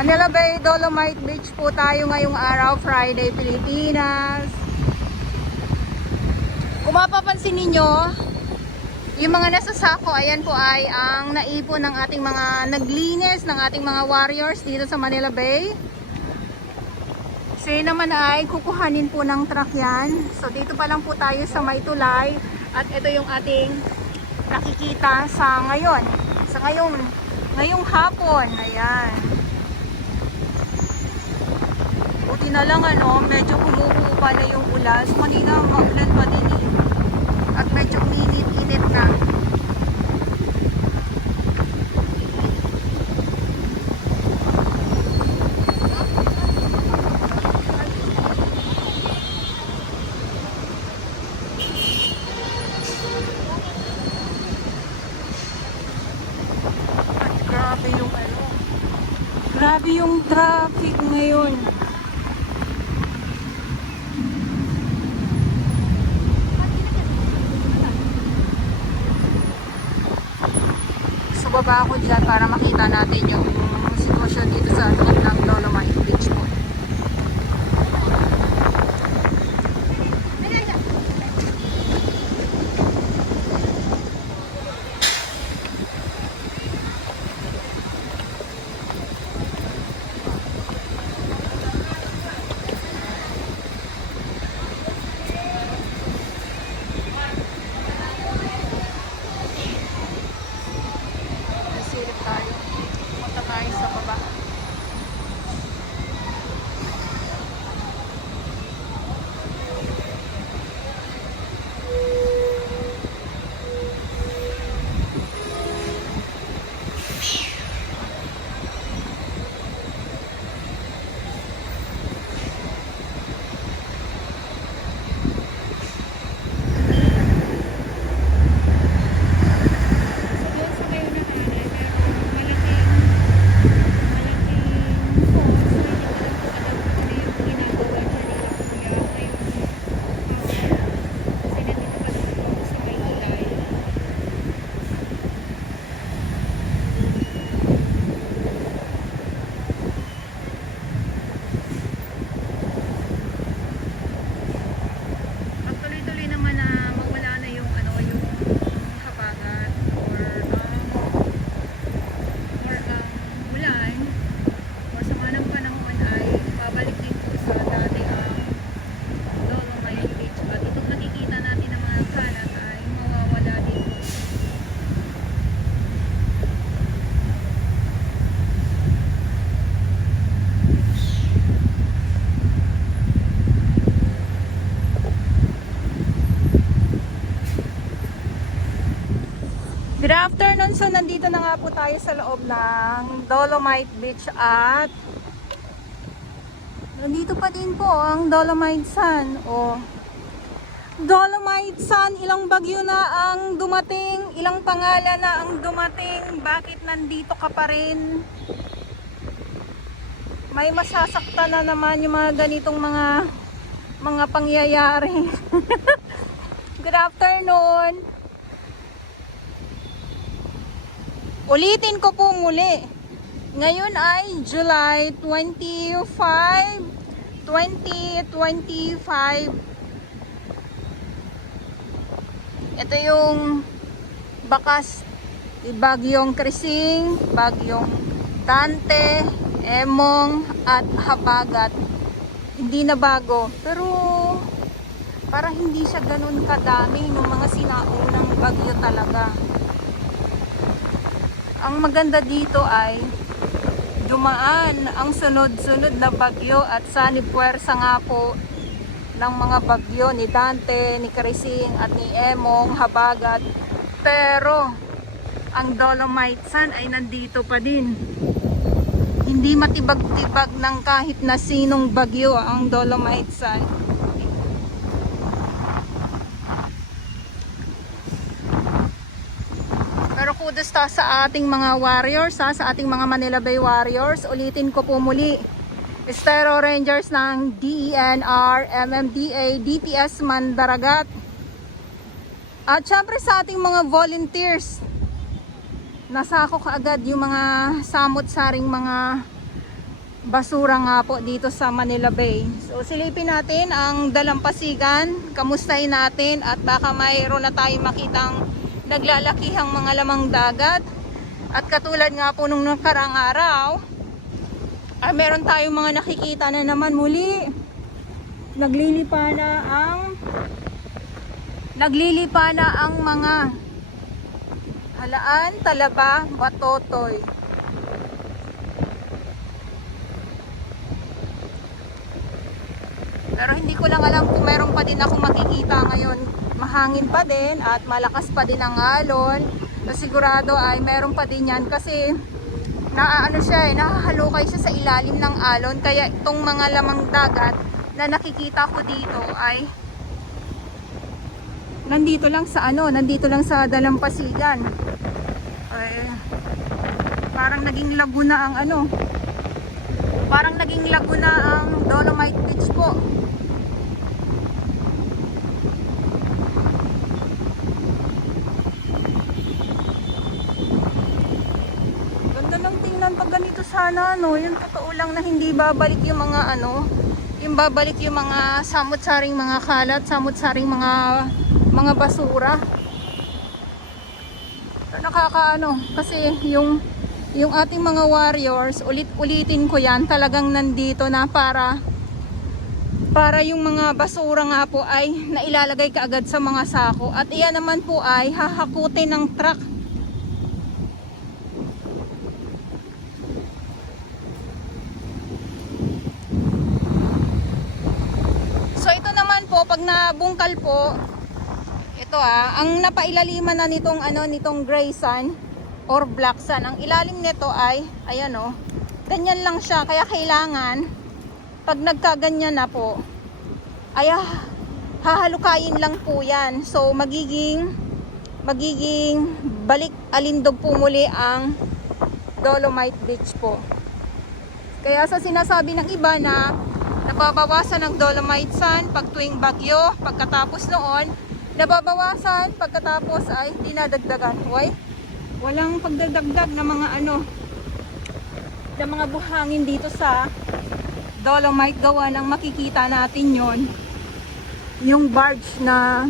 Manila Bay, Dolomite Beach po tayo ngayong araw, Friday, Pilipinas. Kung mapapansin ninyo, yung mga nasa sako, ayan po ay ang naipon ng ating mga naglinis, ng ating mga warriors dito sa Manila Bay. Kasi naman ay kukuhanin po ng truck yan. So dito pa lang po tayo sa may tulay. At ito yung ating nakikita sa ngayon. Sa ngayong hapon. Ayan. Buti na lang medyo kumukupa na yung ulan. Kanina maulan pa din eh. At medyo uminit-init na. Grabe yung traffic ngayon. So baba ako dyan para makita natin yung sitwasyon dito sa loob ng Dolomite Beach po. Good afternoon. So nandito na nga po tayo sa loob ng Dolomite Beach at nandito pa din po ang Dolomite Sun. Dolomite Sun, ilang bagyo na ang dumating, ilang pangalan na ang dumating, bakit nandito ka pa rin? May masasaktan na naman yung mga ganitong mga pangyayari. Good afternoon. Ulitin ko po muli. Ngayon ay July 25, 2025. Ito yung bakas bagyong Krising, bagyong Dante, Emong at Habagat. Hindi na bago, pero para hindi siya ganun kadami ng mga sinaunang bagyo talaga. Ang maganda dito ay dumaan ang sunod-sunod na bagyo at sanipuwersa nga po ng mga bagyo ni Dante, ni Krising at ni Emong, Habagat. Pero ang Dolomite Sun ay nandito pa din. Hindi matibag-tibag ng kahit na sinong bagyo ang Dolomite Sun. Pero kudos sa ating mga warriors, sa ating mga Manila Bay Warriors. Ulitin ko po muli, Estero Rangers ng DENR, MMDA, DTS Mandaragat. At syempre sa ating mga volunteers, nasako kaagad yung mga samot-saring mga basura nga po dito sa Manila Bay. So silipin natin ang dalampasigan, kamustahin natin at baka mayroon na tayong makitang naglalakihang mga lamang dagat. At katulad nga po nung nakarang araw, ay meron tayong mga nakikita na naman muli. Naglilipa na ang mga halaan, talaba, batotoy. Pero hindi ko lang alam kung meron pa din akong makikita ngayon. Mahangin pa din at malakas pa din ang alon. So, sigurado ay meron pa din yan kasi nahahalukay siya sa ilalim ng alon. Kaya itong mga lamang dagat na nakikita ko dito ay nandito lang sa dalampasigan. Ay, parang naging laguna ang Dolomite Beach po. Ganda ng tingnan pag ganito sana, no? Yung totoo lang na hindi babalik yung mga babalik yung mga samut-saring mga kalat, samut-saring mga basura. So, kasi yung ating mga warriors, ulit-ulitin ko yan, talagang nandito na para yung mga basura nga po ay nailalagay kaagad sa mga sako. At iyan naman po ay hahakutin ng truck. So ito naman po, pag nabungkal po, ito ang napailaliman na nitong gray sand or black sand. Ang ilalim nito ay, ayan ganyan lang siya. Kaya kailangan, pag nagkaganyan na po, ay hahalukayin lang po yan. So magiging balik alindog po muli ang Dolomite Beach po. Kaya sa sinasabi ng iba na nababawasan ng Dolomite sand pag tuwing bagyo, pagkatapos noon, nababawasan pagkatapos ay dinadagdagan. Why? Walang pagdadagdag na mga buhangin dito sa Dolomite. Gawa ng makikita natin yung barge na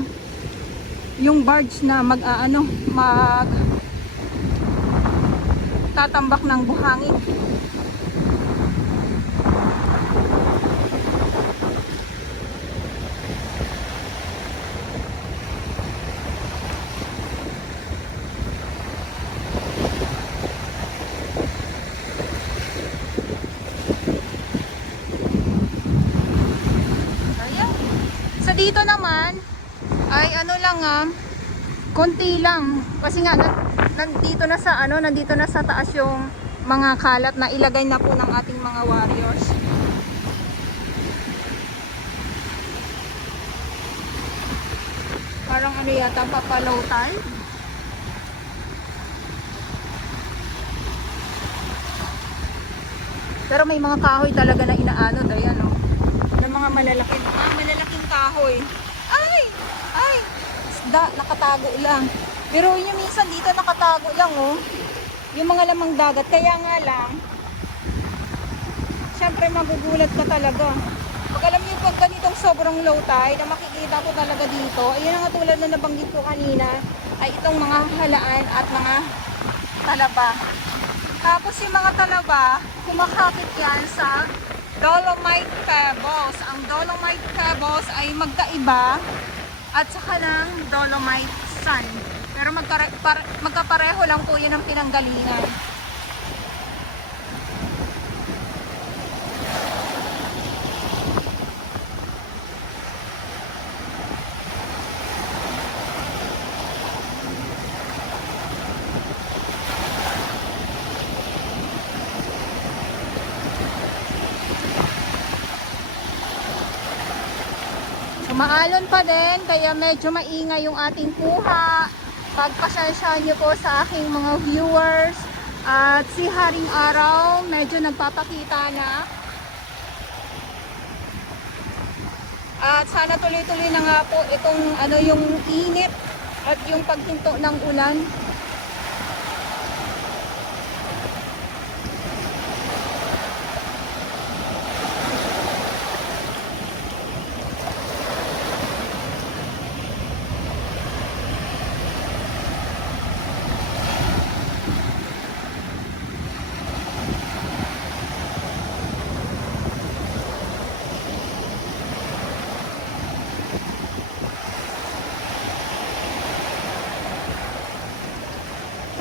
tatambak ng buhangin. Dito naman ay konti lang kasi nga nandito na sa taas yung mga kalat na ilagay na po ng ating mga warriors. Parang yata papalow tide. Pero may mga kahoy talaga na inaano ayan yung mga malalaking kahoy. Ay! Isda, nakatago lang. Pero yung minsan dito nakatago lang yung mga lamang dagat. Kaya nga lang, syempre magugulat ka talaga. Pag alam niyo pag ganitong sobrang low tide, na makikita ko talaga dito, ayun ang tulad na nabanggit ko kanina, ay itong mga halaan at mga talaba. Tapos yung mga talaba, kumakapit yan sa Dolomite Pebbles. Ang Dolomite Pebbles ay magkaiba at saka ng Dolomite Sand. Pero magkapareho lang po yun ang pinanggalingan. Maalon pa din, kaya medyo maingay yung ating kuha. Pagpasensyahan niyo po sa aking mga viewers. At si Haring Araw, medyo nagpapakita na. At sana tuloy-tuloy na nga po itong yung init at yung paghinto ng ulan.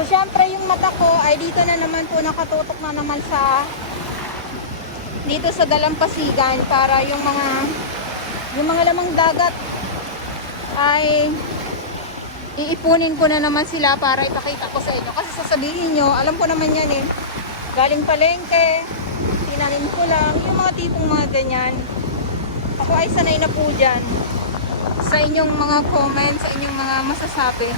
syempre yung mata ko ay dito na naman po nakatutok na naman sa dito sa dalampasigan para yung mga lamang dagat ay iipunin ko na naman sila para ipakita ko sa inyo. Kasi sasabihin nyo, alam ko naman yan eh. Galing palengke, tinanim ko lang, yung mga tipong mga ganyan. Ako ay sanay na po dyan. Sa inyong mga comments, sa inyong mga masasabi.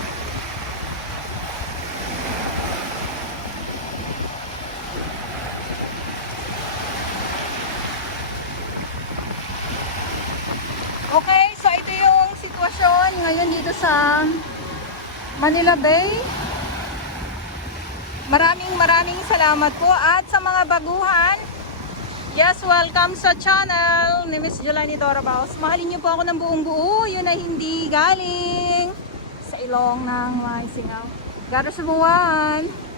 Okay, so ito yung sitwasyon ngayon dito sa Manila Bay. Maraming salamat po at sa mga baguhan. Yes, welcome sa channel ni Miss Jelani Dorabaos. Mahalin niyo po ako ng buong buo. Yun ay hindi galing sa ilong ng may singaw. God bless everyone.